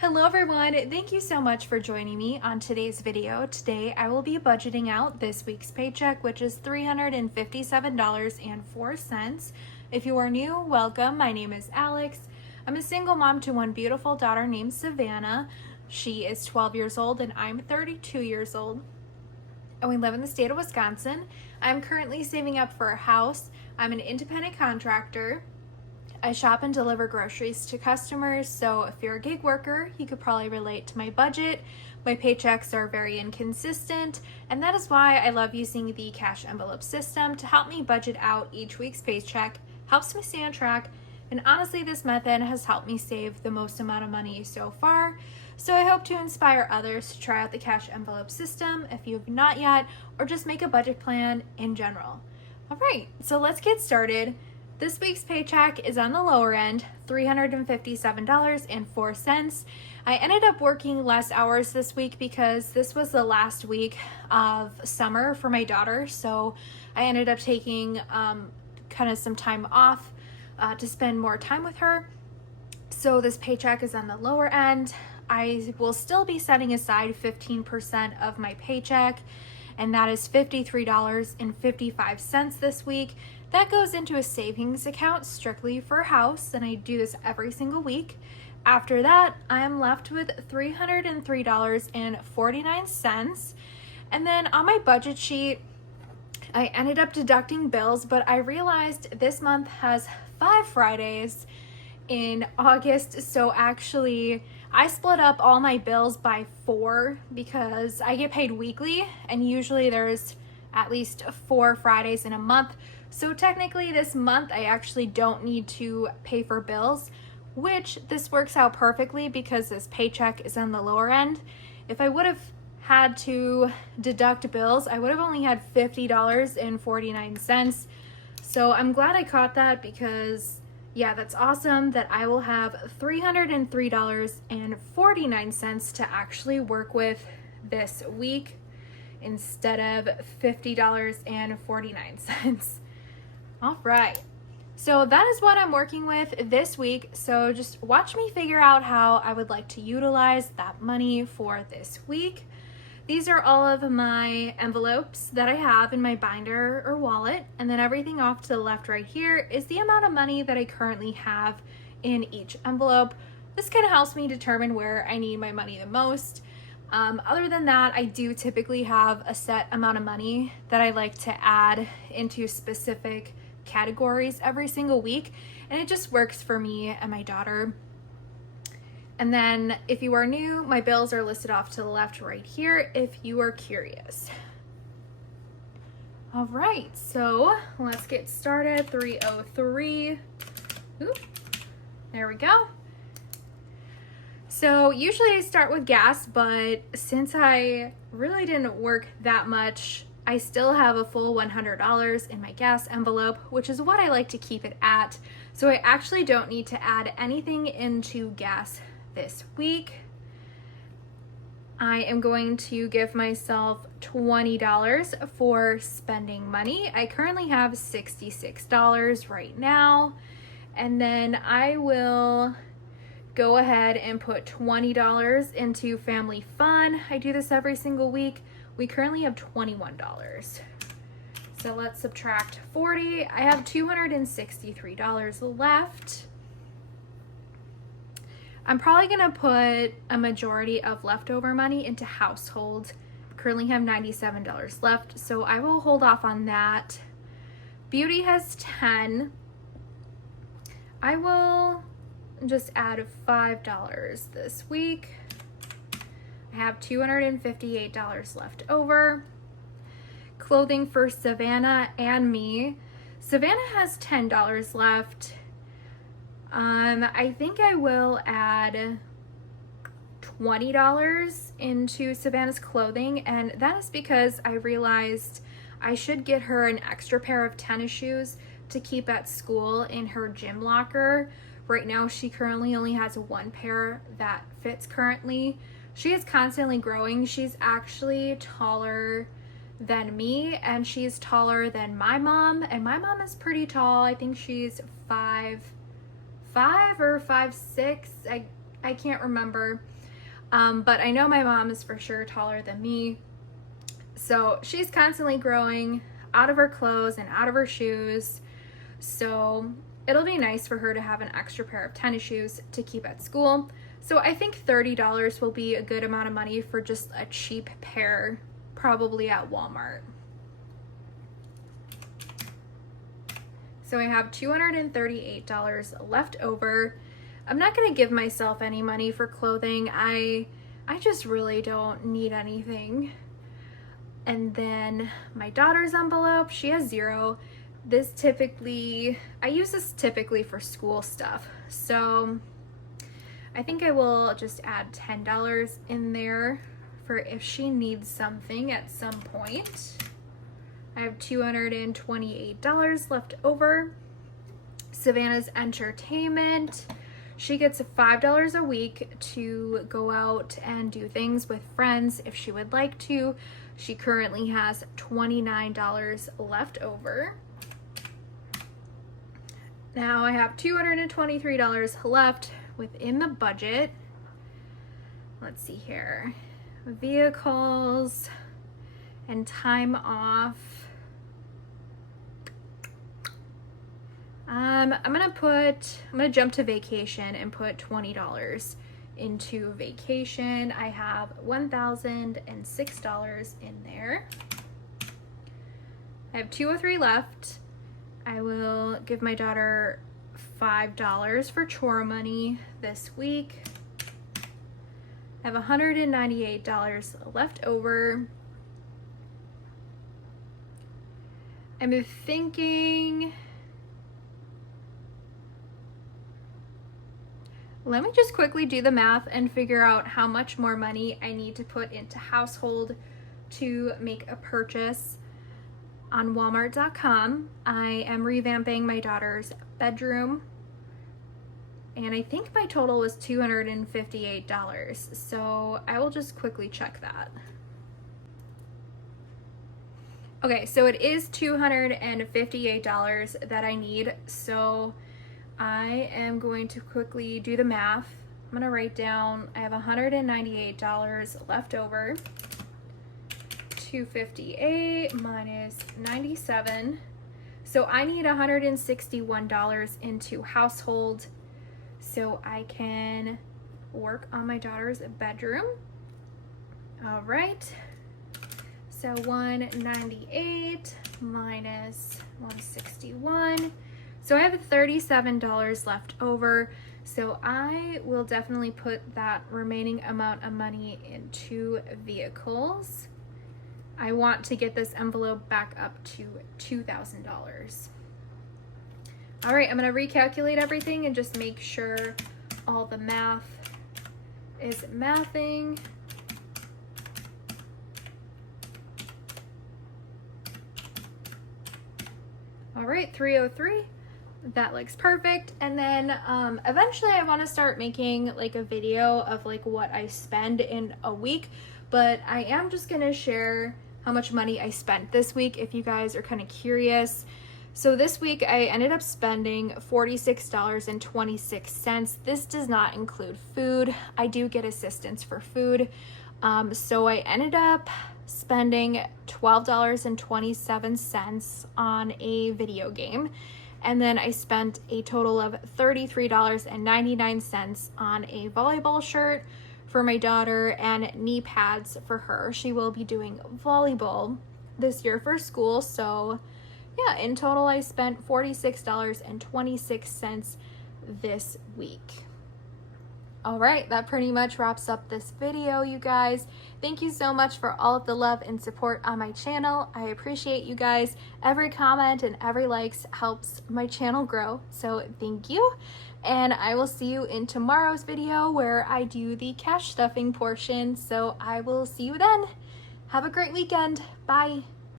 Hello everyone, thank you so much for joining me on today's video. Today I will be budgeting out this week's paycheck, which is $357.04. If you are new, welcome. My name is Alex. I'm a single mom to one beautiful daughter named Savannah. She is 12 years old and I'm 32 years old. And we live in the state of Wisconsin. I'm currently saving up for a house. I'm an independent contractor. I shop and deliver groceries to customers, so if you're a gig worker, you could probably relate to my budget. My paychecks are very inconsistent, and that is why I love using the cash envelope system to help me budget out each week's paycheck, helps me stay on track, and honestly, this method has helped me save the most amount of money so far. So I hope to inspire others to try out the cash envelope system if you have not yet, or just make a budget plan in general. All right, so let's get started. This week's paycheck is on the lower end, $357.04. I ended up working less hours this week because this was the last week of summer for my daughter. So I ended up taking kind of some time off to spend more time with her. So this paycheck is on the lower end. I will still be setting aside 15% of my paycheck, and that is $53.55 this week. That goes into a savings account strictly for a house, and I do this every single week. After that, I am left with $303.49. And then on my budget sheet, I ended up deducting bills, but I realized this month has 5 Fridays in August, so actually I split up all my bills by 4 because I get paid weekly, and usually there's at least 4 Fridays in a month. So technically this month I actually don't need to pay for bills, which this works out perfectly because this paycheck is on the lower end. If I would have had to deduct bills, I would have only had $50.49. So I'm glad I caught that because yeah, that's awesome that I will have $303.49 to actually work with this week instead of $50.49. All right, so that is what I'm working with this week. So just watch me figure out how I would like to utilize that money for this week. These are all of my envelopes that I have in my binder or wallet, and then everything off to the left right here is the amount of money that I currently have in each envelope. This kind of helps me determine where I need my money the most. Other than that, I do typically have a set amount of money that I like to add into specific categories every single week, and it just works for me and my daughter. And then if you are new, my bills are listed off to the left right here if you are curious. All right, so let's get started. 303. Ooh, there we go. So usually I start with gas, but since I really didn't work that much, I still have a full $100 in my gas envelope, which is what I like to keep it at. So I actually don't need to add anything into gas this week. I am going to give myself $20 for spending money. I currently have $66 right now. And then I will go ahead and put $20 into family fun. I do this every single week. We currently have $21. So let's subtract 40. I have $263 left. I'm probably gonna put a majority of leftover money into household. Currently have $97 left, so I will hold off on that. Beauty has 10. I will just add $5 this week. I have $258 left over. Clothing for Savannah and me. Savannah has $10 left. I think I will add $20 into Savannah's clothing, and that is because I realized I should get her an extra pair of tennis shoes to keep at school in her gym locker. Right now, she currently only has 1 pair that fits currently. She is constantly growing. She's actually taller than me, and she's taller than my mom, and my mom is pretty tall. I think she's 5'5" or 5'6". I can't remember. But I know my mom is for sure taller than me. So she's constantly growing out of her clothes and out of her shoes. So it'll be nice for her to have an extra pair of tennis shoes to keep at school. So I think $30 will be a good amount of money for just a cheap pair, probably at Walmart. So I have $238 left over. I'm not gonna give myself any money for clothing. I just really don't need anything. And then my daughter's envelope, she has 0. I use this typically for school stuff. So I think I will just add $10 in there for if she needs something at some point. I have $228 left over. Savannah's entertainment. She gets $5 a week to go out and do things with friends if she would like to. She currently has $29 left over. Now I have $223 left within the budget. Let's see here. Vehicles and time off. I'm gonna jump to vacation and put $20 into vacation. I have $1,006 in there. I have $203 left. I will give my daughter $5 for chore money this week. I have $198 left over. I'm thinking, let me just quickly do the math and figure out how much more money I need to put into household to make a purchase on Walmart.com. I am revamping my daughter's bedroom, and I think my total was $258. So I will just quickly check that. Okay, so it is $258 that I need. So I am going to quickly do the math. I'm gonna write down, I have $198 left over. 258 minus 97. So I need $161 into household so I can work on my daughter's bedroom. All right. So 198 minus 161. So I have $37 left over. So I will definitely put that remaining amount of money into vehicles. I want to get this envelope back up to $2,000. All right, I'm gonna recalculate everything and just make sure all the math is mathing. All right, 303. That looks perfect. And then eventually I want to start making like a video of like what I spend in a week, but I am just gonna share how much money I spent this week if you guys are kind of curious. So this week I ended up spending $46.26. This does not include food. I do get assistance for food. So I ended up spending $12.27 on a video game. And then I spent a total of $33.99 on a volleyball shirt for my daughter and knee pads for her. She will be doing volleyball this year for school. So yeah, in total I spent $46.26 this week. All right, that pretty much wraps up this video, you guys. Thank you so much for all of the love and support on my channel. I appreciate you guys. Every comment and every likes helps my channel grow, so thank you. And I will see you in tomorrow's video where I do the cash stuffing portion. So I will see you then. Have a great weekend. Bye.